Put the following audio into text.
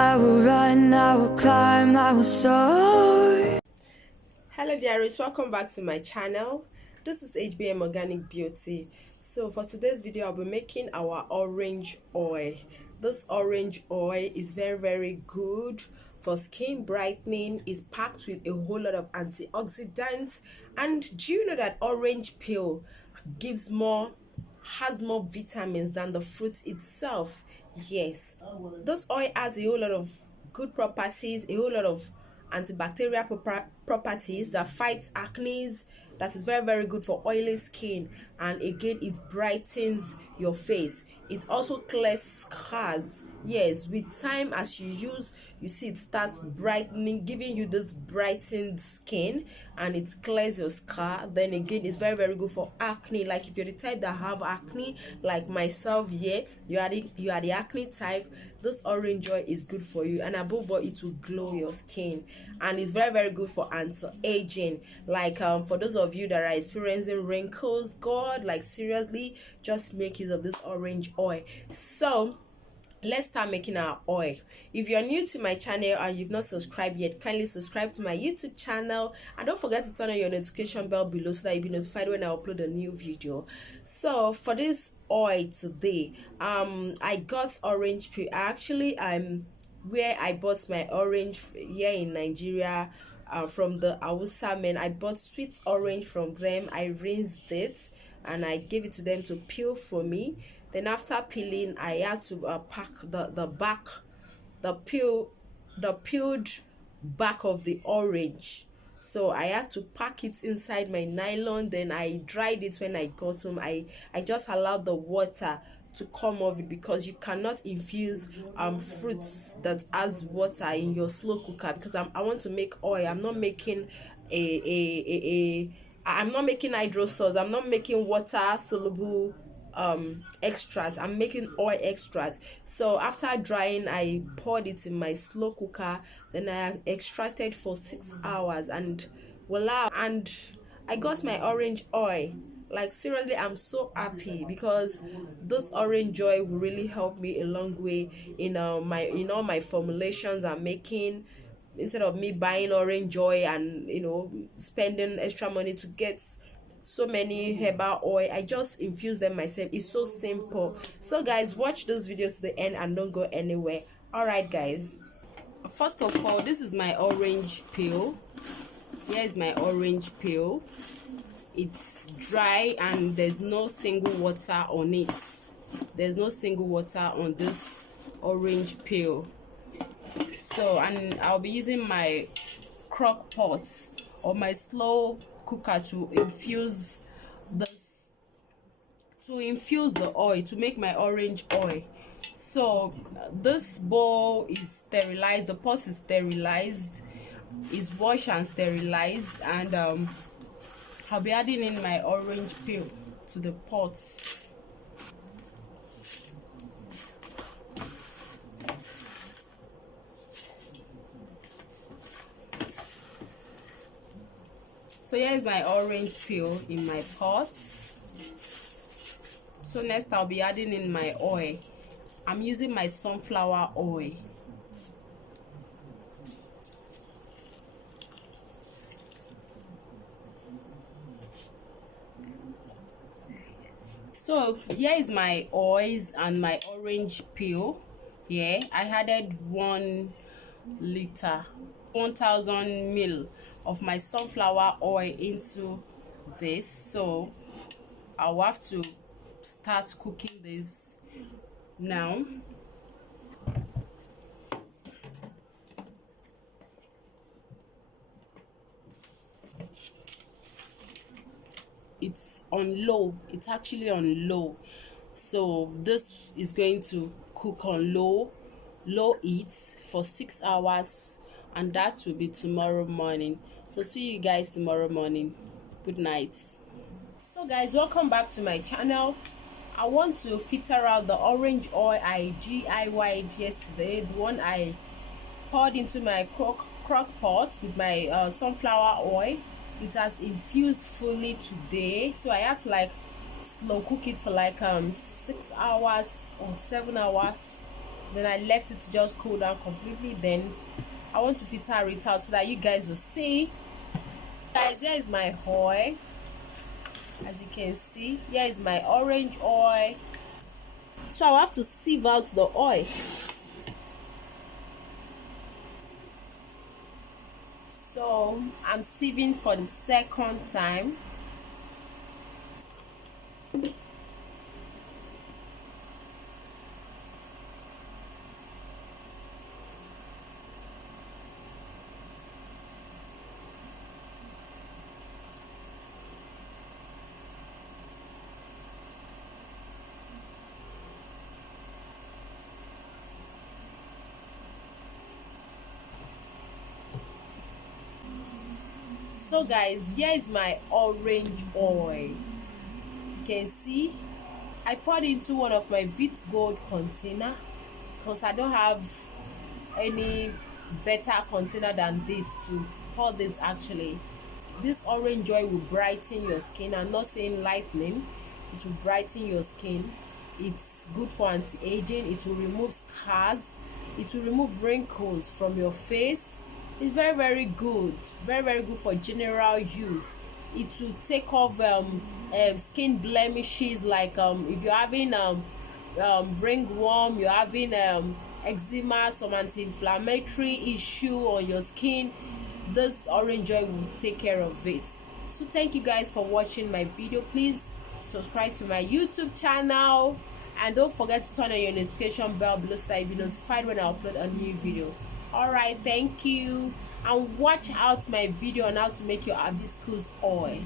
I will run, I will climb, I will soar. Hello dearies, welcome back to my channel. This is HBM Organic Beauty. So for today's video, I'll be making our orange oil. This orange oil is very good for skin brightening. It's packed with a whole lot of antioxidants. And do you know that orange peel has more vitamins than the fruit itself? Yes, this oil has a whole lot of good properties, a whole lot of antibacterial properties that fights acne, that is very good for oily skin, and again it brightens your face. It also clears scars. Yes, with time, as you use, you see it starts brightening, giving you this brightened skin, and it clears your scar. Then again, it's very good for acne. Like if you're the type that have acne, like myself, yeah, you are the acne type, this orange oil is good for you. And above all, it will glow your skin, and it's very good for anti-aging. Like for those of you that are experiencing wrinkles, god, like seriously, just make use of this orange oil. So let's start making our oil. If you're new to my channel and you've not subscribed yet, kindly subscribe to my YouTube channel, and don't forget to turn on your notification bell below so that you'll be notified when I upload a new video. So for this oil today, I got orange peel. Actually, where I bought my orange here in Nigeria, from the Hausa men. I bought sweet orange from them. I rinsed it and I gave it to them to peel for me. Then after peeling, I had to pack the back, the peeled back of the orange. So I had to pack it inside my nylon. Then I dried it when I got home. I just allowed the water to come off it, because you cannot infuse fruits that has water in your slow cooker, because I want to make oil. I'm not making I'm not making hydrosols. I'm not making water soluble extract. I'm making oil extract. So after drying, I poured it in my slow cooker. Then I extracted for 6 hours, and voila, and I got my orange oil. Like seriously, I'm so happy, because this orange oil will really help me a long way in all my formulations I'm making. Instead of me buying orange oil and spending extra money to get so many herbal oil, I just infuse them myself. It's so simple. So guys, watch those videos to the end and don't go anywhere. All right guys, first of all, this is my orange peel. Here is my orange peel. It's dry and there's no single water on it. There's no single water on this orange peel. So, and I'll be using my crock pot or my slow cooker to infuse the oil, to make my orange oil. So this bowl is sterilized, the pot is sterilized, is washed and sterilized, and I'll be adding in my orange peel to the pot. So here's my orange peel in my pot. So next I'll be adding in my oil. I'm using my sunflower oil. So here is my oils and my orange peel. Yeah, I added 1 liter, 1000 ml of my sunflower oil into this. So I'll have to start cooking this now. It's on low. It's actually on low. So this is going to cook on low heat for 6 hours, and that will be tomorrow morning. So see you guys tomorrow morning. Good night. So guys, welcome back to my channel. I want to filter out the orange oil I DIY'd yesterday, the one I poured into my crock pot with my sunflower oil. It has infused fully today, so I had to slow cook it for 6 hours or 7 hours Then I left it to just cool down completely. Then I want to filter it out so that you guys will see. Guys, here is my oil. As you can see, here is my orange oil. So I'll have to sieve out the oil. So I'm sieving for the second time. So guys, here is my orange oil. You can see I poured into one of my Vit Gold container because I don't have any better container than this to pour this. Actually, this orange oil will brighten your skin. I'm not saying lightening, it will brighten your skin. It's good for anti-aging. It will remove scars, it will remove wrinkles from your face. It's very good, very good for general use. It will take off skin blemishes, like if you're having ringworm, you're having eczema, some anti-inflammatory issue on your skin. This orange oil will take care of it. So thank you guys for watching my video. Please subscribe to my YouTube channel and don't forget to turn on your notification bell below so that you'll be notified when I upload a new video. Alright, thank you, and watch out my video on how to make your hibiscus oil.